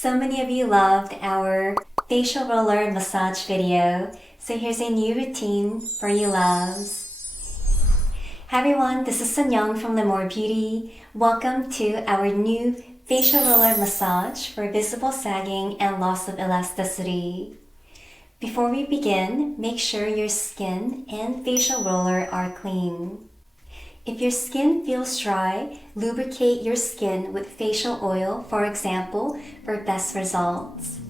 So many of you loved our facial roller massage video, so here's a new routine for you loves. Hi everyone, this is Sinyoung from Lémore Beauty. Welcome to our new facial roller massage for visible sagging and loss of elasticity. Before we begin, make sure your skin and facial roller are clean. If your skin feels dry, lubricate your skin with facial oil, for example, for best results.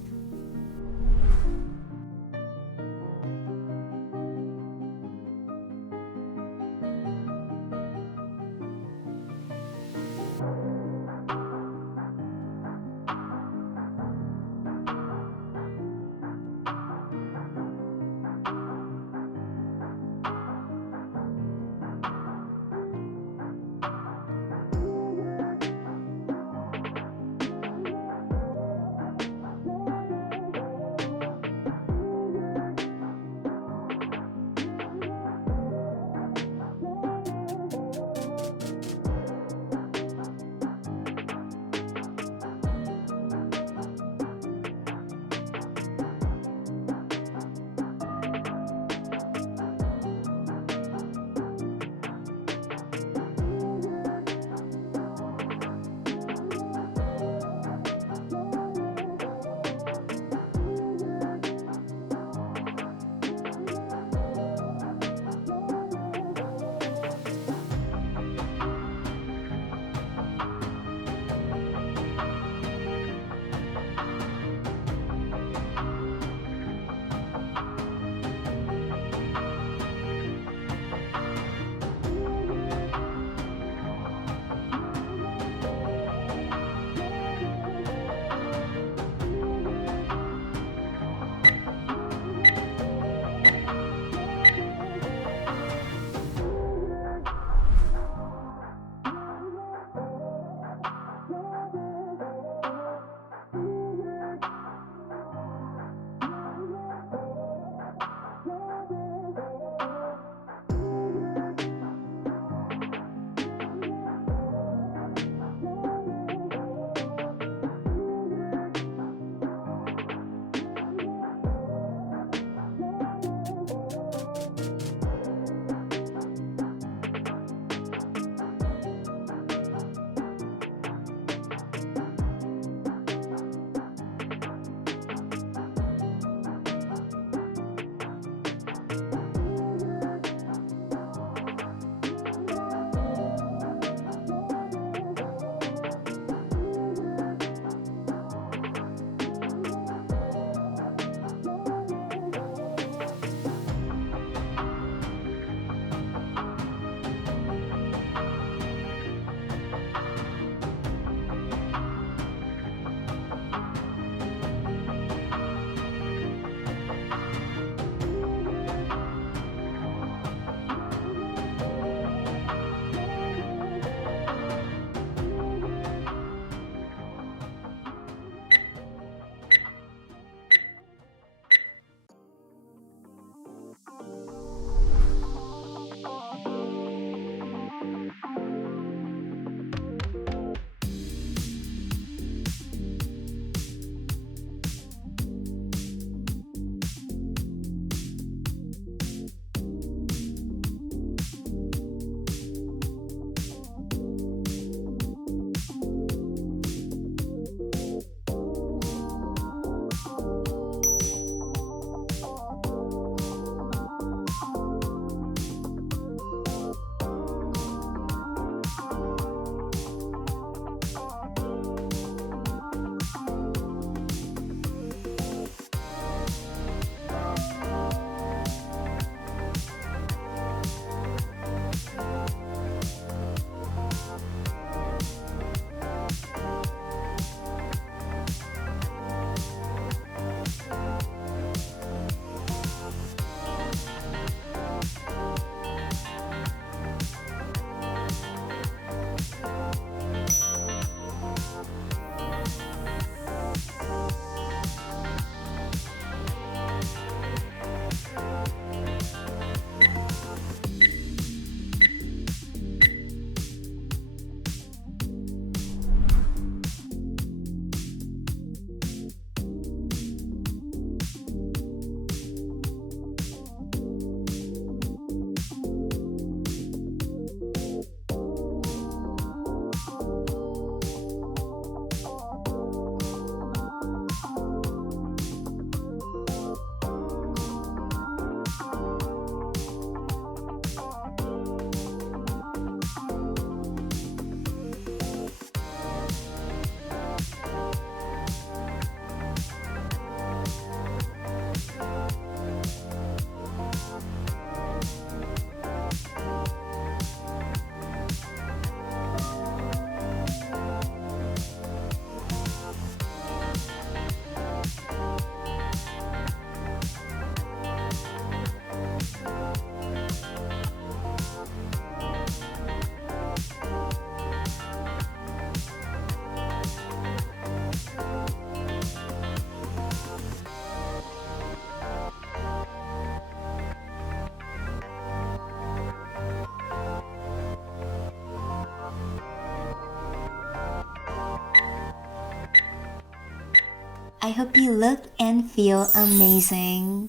I hope you look and feel amazing.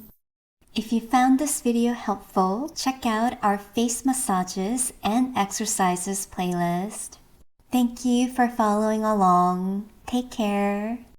If you found this video helpful, check out our face massages and exercises playlist. Thank you for following along. Take care.